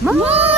¡Mamá!